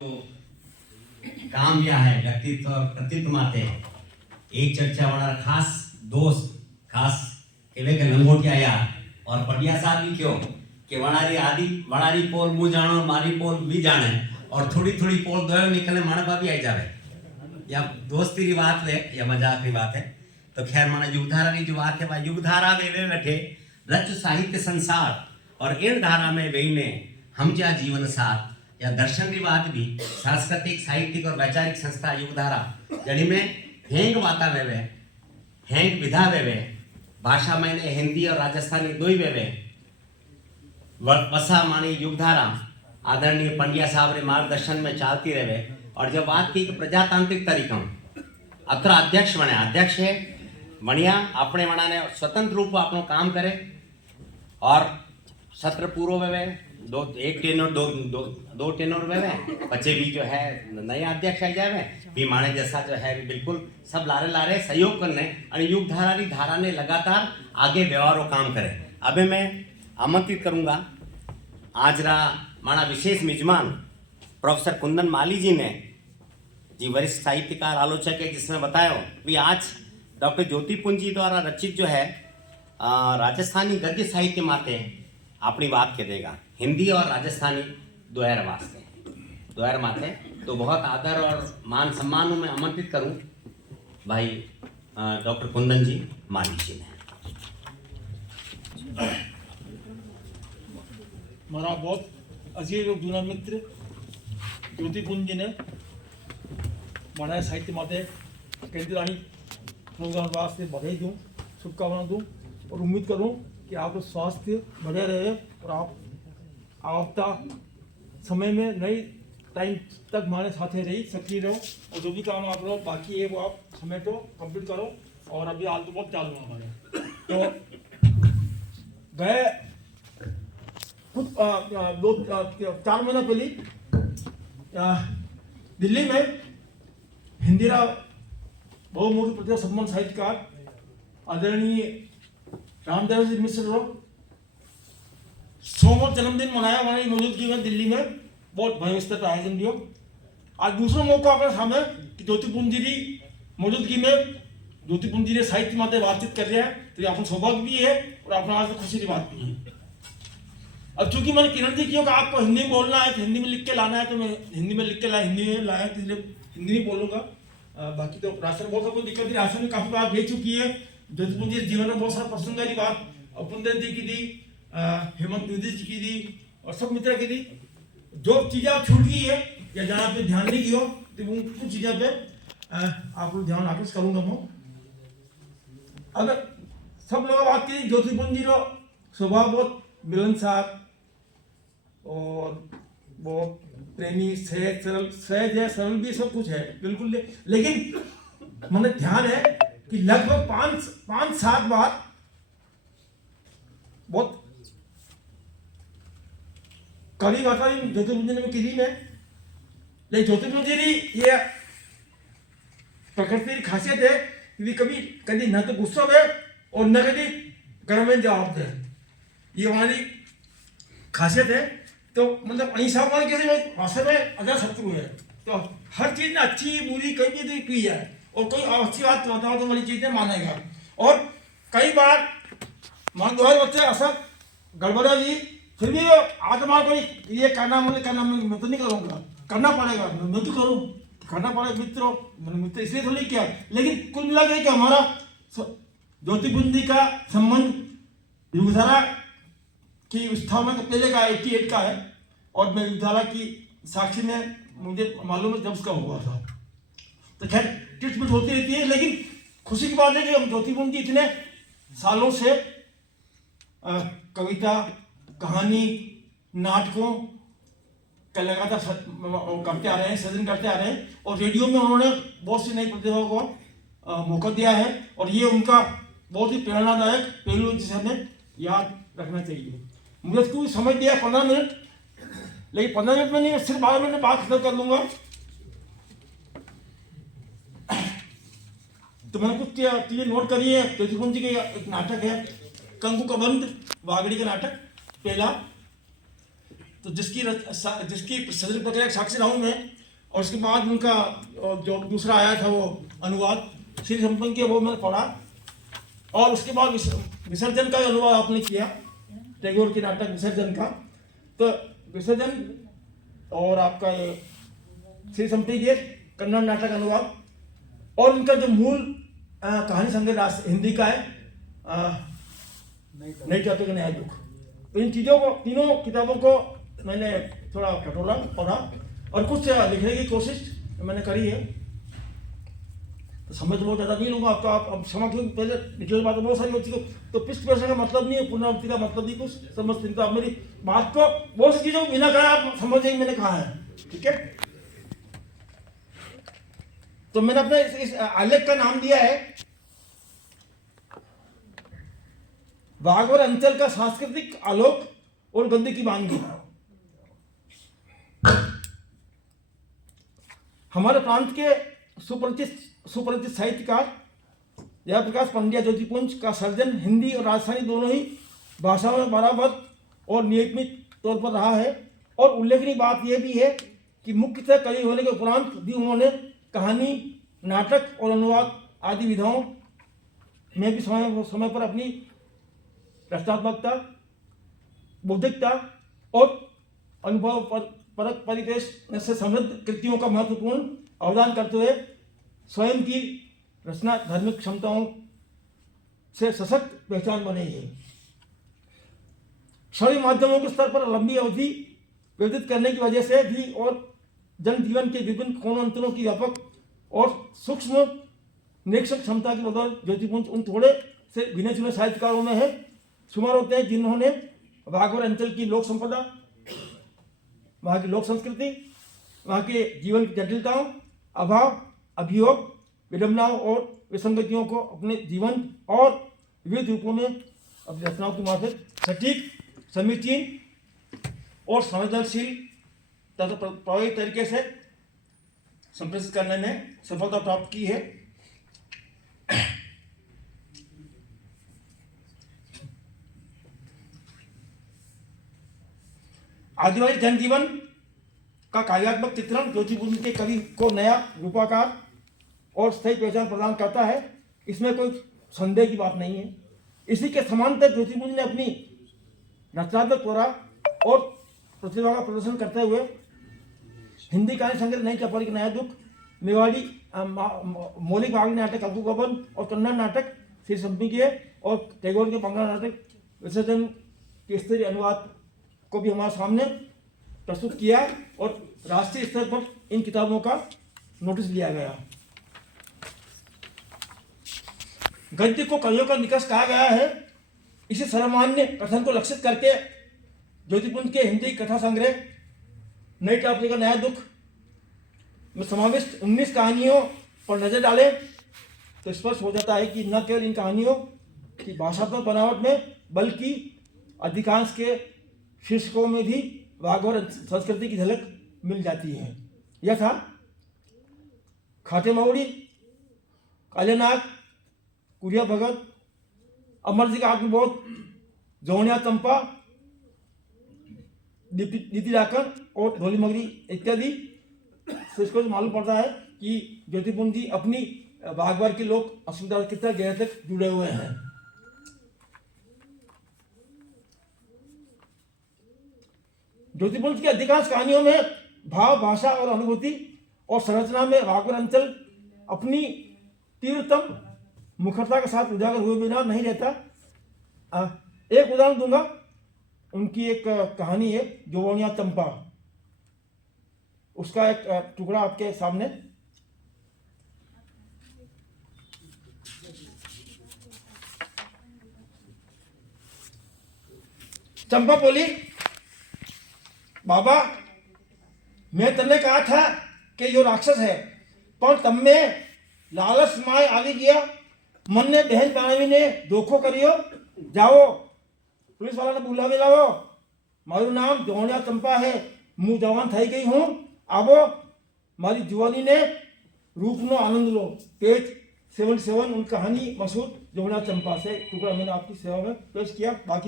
तो काम क्या है व्यक्तित्व और कृतित्व माते एक चर्चा वाला खास दोस्त खास केवे के लंगोटी आया और पटिया साहब भी क्यों कि वणारी पोल मु जानो मारी पोल भी जाने और थोड़ी थोड़ी पोल दो निकलने माने भाभी आई जावे या दोस्ती की बात है या मजाक की बात है। तो खैर माना युगधारा की जो बात है भाई युगधारा वे बैठे रच साहित्य संसार और इन धारा में वही हम जा जीवन साथ या दर्शन की बात भी सांस्कृतिक साहित्यिक और वैचारिक संस्था युगधारा जड़ी में हेंग वाता वेवे हेंग विधा वेवे भाषा में हिंदी और राजस्थानी दो ही वेवे वसा मानी युगधारा आदरणीय पंड्या साहब रे मार्गदर्शन में चलती रहे। और जब बात की प्रजातांत्रिक तरीका अत्र अध्यक्ष बने अध्यक्ष है बढ़िया अपने वणा ने स्वतंत्र रूप में अपनो काम करे और सत्र पूरो वेवे एक टेनर दो टेनर वेवे बच्चे भी जो है नए अध्यक्ष आ जावे भी माने जैसा जो है बिल्कुल सब लारे सहयोग करने और युग धारा ने लगातार आगे व्यवहारों काम करे। अबे मैं आमंत्रित करूंगा आज रा माना विशेष मेजबान प्रोफेसर कुंदन माली जी ने जी वरिष्ठ साहित्यकार आलोचक है जिसने बताया भी आज डॉक्टर ज्योति पुंज जी द्वारा रचित जो है राजस्थानी गद्य साहित्य माते अपनी बात कह देगा हिंदी और राजस्थानी दोहर माते। तो बहुत आदर और मान सम्मान में आमंत्रित करूं भाई डॉक्टर कुंदन जी माली जी ने। हमारा बहुत अजीज और जूना मित्र ज्योति पुंज जी ने हमारे साहित्य माते केंद्र रानी प्रोग्राम वास्ते बधाई दूँ शुभकामना दूँ और उम्मीद करूँ कि आपका स्वास्थ्य बढ़िया रहे और आप आवता समय में नई टाइम तक हमारे साथ रही सक्रिय रहो और जो भी काम आप लोग बाकी है वो आप समय तो कंप्लीट करो। और अभी आज तो बहुत चालू है हमारे तो वह कुछ 4 महीना पहले दिल्ली में हिंदीरा बहुमुखी प्रतिभा सम्मान साहित्यकार आदरणीय रामदेव जी मिश्र 100वां जन्मदिन मनाया हमारी मौजूदगी में दिल्ली में बहुत भव्य स्तर पर आयोजन दिया। आज दूसरा मौका अपने सामने कि ज्योति पुंज जी मौजूदगी में ज्योति पुंज जी साहित्य माते बातचीत कर रहे हैं तो ये अपना सौभाग्य भी है और अपना आज खुशी की बात भी है। अब चूंकि मैंने किरण जी की आपको हिंदी में बोलना है तो हिंदी में लिख के लाना है तो मैं हिंदी में लिख के हिंदी में लाया तो इसलिए हिंदी में बोलूँगा। बाकी तो राशन बहुत कोई दिक्कत नहीं राशन में काफ़ी बात भेज चुकी है ज्योति पुंज जी जीवन में बहुत सारा प्रसंग की बात और कुंदन जी की दी हेमंत निधि जी की दी और सब मित्र की दी जो चीज़ें आप छूट गई है या जहाँ पे ध्यान नहीं किया तो उन कुछ चीज़ों पे आप लोग ध्यान आकृष्ट करूँगा मैं। अगर सब लोग बात की ज्योति पुंज जी का स्वभाव बहुत मिलनसार और बहुत प्रेमी सहज है सरल भी सब कुछ है बिल्कुल। लेकिन मैंने ध्यान है कि लगभग 5-7 बार बहुत कड़ी बात ज्योति पुंज में की मैं लेकिन ज्योति पुंज ये प्रकृति की खासियत है कि कभी कभी न तो गुस्सा है और न कभी गर्म में जवाब दे ये हमारी खासियत है। तो मतलब अहिंसा कैसे भाषा में अगर शत्रु है तो हर चीज़ में अच्छी बुरी कहीं भी की जाए और कोई अच्छी बात बताओ तो वाली चीज़ें मानेगा। और कई बार मान दो बच्चे ऐसा गड़बड़ा जी फिर भी आत्मा को ये करना मैं तो नहीं करूँगा करना पड़ेगा मैं तो करूँ करना पड़ेगा मित्र इसलिए थोड़ी क्या लेकिन कुल मिला के कि हमारा ज्योति पुंज जी का संबंध युगधारा की स्थापना पहले का 88 का है और मैं युगधारा की साक्षी में मुझे मालूम है जब उसका हुआ था। तो खैर ट्रीटमेंट होती रहती है लेकिन खुशी की बात है कि हम ज्योति पुंज जी इतने सालों से कविता कहानी नाटकों का लगातार करते आ रहे हैं सृजन करते आ रहे हैं और रेडियो में उन्होंने बहुत सी नई प्रतिभाओं को मौका दिया है और ये उनका बहुत ही प्रेरणादायक पहलू जिसे हमें याद रखना चाहिए। मुझे इसको समझ दिया 15 मिनट लेकिन 15 मिनट में नहीं सिर्फ 12 मिनट में बात खत्म कर लूँगा। तो मैंने कुछ चीज़ें नोट करी है। ज्योति पुंज जी का एक नाटक है कंकु का बंद वागड़ी का नाटक पहला तो जिसकी सदन प्रक्रिया का साक्षी रहा हूँ मैं, और उसके बाद उनका जो दूसरा आया था वो अनुवाद श्री संपन्न किया, वो मैंने पढ़ा। और उसके बाद विसर्जन का अनुवाद आपने किया, टैगोर के नाटक विसर्जन का। तो विसर्जन और आपका ये श्री संपन्न के कन्नड़ नाटक अनुवाद, और उनका जो मूल कहानी संग्रह हिंदी का है नई टॉपिक नया दुख। तो इन चीज़ों को, तीनों किताबों को मैंने थोड़ा टटोला पढ़ा और कुछ लिखने की कोशिश मैंने करी है। तो समय तो बहुत ज़्यादा नहीं लूँगा आपका, आप अब क्षमा करें, पहले लिखने की बात बहुत सारी होती है। तो पृष्ठ पोषण का मतलब नहीं है, पुनरावृत्ति का मतलब नहीं, कुछ समझते। तो आप मेरी बात को बहुत सी चीज़ों को बिना कहा आप समझ जाएंगे मैंने कहा है, ठीक है। तो मैंने अपने इस आलेख का नाम दिया है बागवर अंचल का सांस्कृतिक आलोक और गद्य की वानगी। हमारे प्रांत के सुपरिचित साहित्यकार जयप्रकाश पंड्या ज्योतिपुंज का सर्जन हिंदी और राजस्थानी दोनों ही भाषाओं में बराबर और नियमित तौर पर रहा है। और उल्लेखनीय बात यह भी है कि मुख्यतः कवि होने के उपरांत भी उन्होंने कहानी, नाटक और अनुवाद आदि विधाओं में भी समय पर अपनी रचनात्मकता, बौद्धिकता और अनुभव परक परिवेश से समृद्ध कृतियों का महत्वपूर्ण अवदान करते हुए स्वयं की रचना धार्मिक क्षमताओं से सशक्त पहचान बनाई है। श्रव्य माध्यमों के स्तर पर लंबी अवधि व्यतीत करने की वजह से भी और जनजीवन के विभिन्न कोण अंतरों की व्यापक और सूक्ष्म निरीक्षण क्षमता की बदौलत ज्योतिपुंज उन थोड़े से गिने चुने साहित्यकारों में है शुमार होते हैं जिन्होंने बागवर अंचल की लोक संपदा, वहाँ की लोक संस्कृति, वहाँ के जीवन की जटिलताओं, अभाव, अभियोग, विडंबनाओं और विसंगतियों को अपने जीवन और विविध रूपों में अपनी रचनाओं की मार्फत सटीक, समीचीन और संवेदनशील तथा प्रभावी तरीके से संप्रेषित करने में सफलता प्राप्त की है। आदिवासी जनजीवन का काव्यात्मक चित्रण ज्योतिपुंज के कवि को नया रूपाकार और स्थायी पहचान प्रदान करता है, इसमें कोई संदेह की बात नहीं है। इसी के समांतर ज्योतिपुंज ने अपनी रचनात्मक त्वरा और प्रतिभा का प्रदर्शन करते हुए हिंदी कहानी संग्रह नई टॉपिक नया दुख, मेवाड़ी मौलिक बागड़ी नाटक अबू गबन और कन्नड़ नाटक श्री संपन्न किए और टैगोर के बंगाल नाटक विसर्जन के स्तरीय अनुवाद को भी हमारे सामने प्रस्तुत किया और राष्ट्रीय स्तर पर इन किताबों का नोटिस लिया गया। गद्य को कवियों का निकष कहा गया है। इसी सर्वमान्य कथन को लक्षित करके ज्योतिपुंज के हिंदी कथा संग्रह नई टॉपिक का नया दुख में समाविष्ट 19 कहानियों पर नजर डालें तो स्पष्ट हो जाता है कि न केवल इन कहानियों की भाषात्मक बनावट में बल्कि अधिकांश के शीर्षकों में भी बागवर संस्कृति की झलक मिल जाती है। यथा खाटे मौड़ी, कालेनाग, कुरिया भगत, अमर जी का आत्मबोध, जौनिया चंपा, दीति राकन और ढोली मगरी इत्यादि से इसको मालूम पड़ता है कि ज्योतिपुंज जी अपनी बागवार के लोग अस्मिता की तरह गहरे तक जुड़े हुए हैं। ज्योतिपुंज की अधिकांश कहानियों में भाव, भाषा और अनुभूति और संरचना में बागवर अंचल अपनी तीव्रतम मुखरता के साथ उजागर हुए बिना नहीं रहता। एक उदाहरण दूंगा, उनकी एक कहानी है जोवनिया चंपा, उसका एक टुकड़ा आपके सामने। चंपा बोली, बाबा मैं तने कहा था कि यो राक्षस है, पर तब में लालच माय आगे गया, मन ने बहन पाणवी ने धोखो करियो, जाओ पुलिस वाला ने बुला मिलाओ, मारू नाम जोनिया चंपा है, मुँह जवान थई गई हूँ, आवो मारी जुवानी ने रूप नो आनंद लो। पेज 77 उन कहानी मशहूर जोनिया चंपा से टुकड़ा मैंने आपकी सेवा में पेश किया। बाकी